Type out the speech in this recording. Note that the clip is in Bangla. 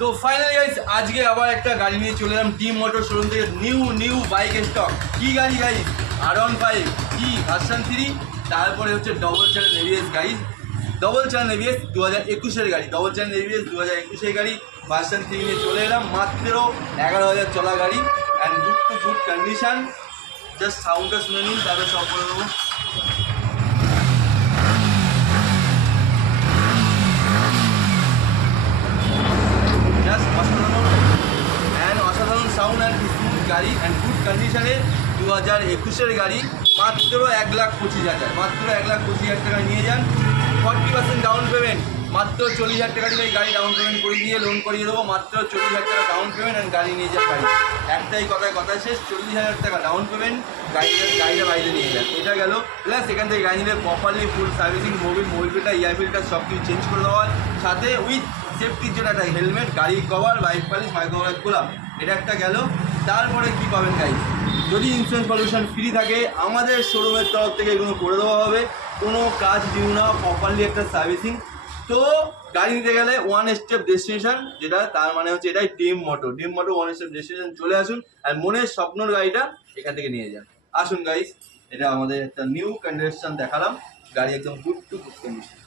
তো ফাইনালি গাইস আজকে আবার একটা গাড়ি নিয়ে চলে এলাম টিম মোটর শোরুম থেকে। New bike stock. কি গাড়ি গাইস? R15 কি ভার্সন 3, তারপরে হচ্ছে double channel ABS guys. Double channel ABS 2021-এর গাড়ি, ডবল চ্যানেল এবিএস 2021-এর গাড়ি ভার্সন 3 নিয়ে চলে এলাম। মাত্র 11,000 চলা গাড়ি and good to good condition. Just সাউন্ডটা শুনে নিন, তারপরে সব করে দেবো। অসাধারণ সাউন্ড অ্যান্ড স্মুথ গাড়ি অ্যান্ড গুড কন্ডিশনে 2021-এর গাড়ি। মাত্র 1,25,000, মাত্র 1,25,000 টাকা নিয়ে যান। 40% ডাউন পেমেন্ট, মাত্র 40,000 টাকা দিয়ে গাড়ি ডাউন পেমেন্ট করে দিয়ে লোন করিয়ে দেবো। মাত্র 40,000 টাকা ডাউন পেমেন্ট অ্যান্ড গাড়ি নিয়ে যান। গাড়ি একটাই কথা শেষ, 40,000 টাকা ডাউন পেমেন্ট, গাড়িটা বাইরে নিয়ে যান। এটা গেল। প্লাস এখান থেকে গাড়ি নিলে প্রপারলি ফুল servicing, Mobil filter, air filter সব কিছু চেঞ্জ করে দেওয়ার সাথে উইথ সেফটির জন্য একটা হেলমেট, গাড়ির কভার, বাইক পালিশ, মাইক্রোওয়েভ খোলা, এটা একটা গেল। তারপরে কি পাবেন গাইস? যদি ইন্স্যুরেন্স পলিউশন ফ্রি থাকে আমাদের শোরুমের তরফ থেকে এগুলো করে দেওয়া হবে। কোনো কাজ দিও না, প্রপারলি একটা সার্ভিসিং। তো গাড়ি নিতে গেলে ওয়ান স্টেপ ডেস্টিনেশন, যেটা তার মানে হচ্ছে এটাই team motor one step destination. চলে আসুন আর মনের স্বপ্নর গাড়িটা এখান থেকে নিয়ে যান। আসুন গাইস, এটা আমাদের একটা নিউ কন্ডিশন দেখালাম, গাড়ি একদম গুড টু গুড কন্ডিশন।